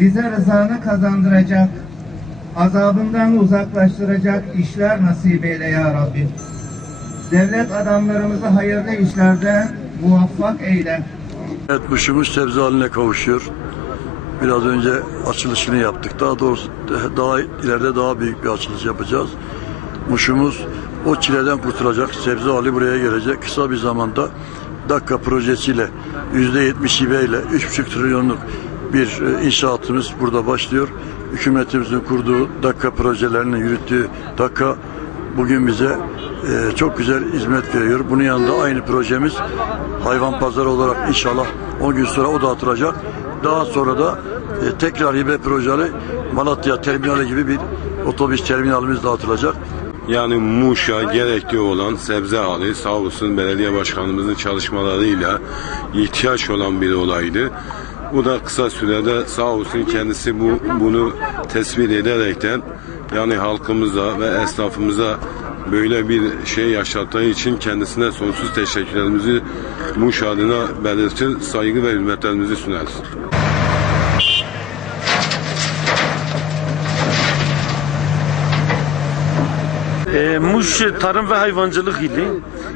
bize rızanı kazandıracak, azabından uzaklaştıracak işler nasip eyle ya Rabbi. Devlet adamlarımızı hayırlı işlerde muvaffak eyle. Evet, Muş'umuz sebze haline kavuşuyor. Biraz önce açılışını yaptık. Daha doğrusu daha ileride daha büyük bir açılış yapacağız. Muş'umuz o çileden kurtulacak. Sebze hali buraya gelecek. Kısa bir zamanda Dakika projesiyle %70 hibeyle 3,5 trilyonluk bir inşaatımız burada başlıyor. Hükümetimizin kurduğu Dakika projelerini yürüttüğü Dakika bugün bize çok güzel hizmet veriyor. Bunun yanında aynı projemiz hayvan pazarı olarak inşallah 10 gün sonra o dağıtılacak. Daha sonra da tekrar hibe projeli Malatya terminali gibi bir otobüs terminalimiz dağıtılacak. Yani Muş'a gerekli olan sebze hali sağ olsun belediye başkanımızın çalışmalarıyla ihtiyaç olan bir olaydı. Bu da kısa sürede sağ olsun kendisi bunu tespit ederekten yani halkımıza ve esnafımıza böyle bir şey yaşattığı için kendisine sonsuz teşekkürlerimizi Muş adına belirtir, saygı ve hürmetlerimizi sunarız. Muş tarım ve hayvancılık ili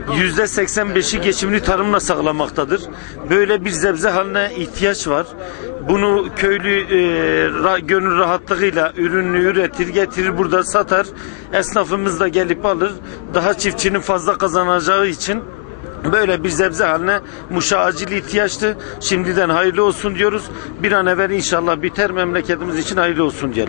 %85'i geçimini tarımla sağlamaktadır. Böyle bir sebze haline ihtiyaç var. Bunu köylü gönül rahatlığıyla ürünü üretir, getirir burada satar. Esnafımız da gelip alır. Daha çiftçinin fazla kazanacağı için böyle bir sebze haline Muş'a acil ihtiyaçtı. Şimdiden hayırlı olsun diyoruz. Bir an evvel inşallah biter, memleketimiz için hayırlı olsun diyelim.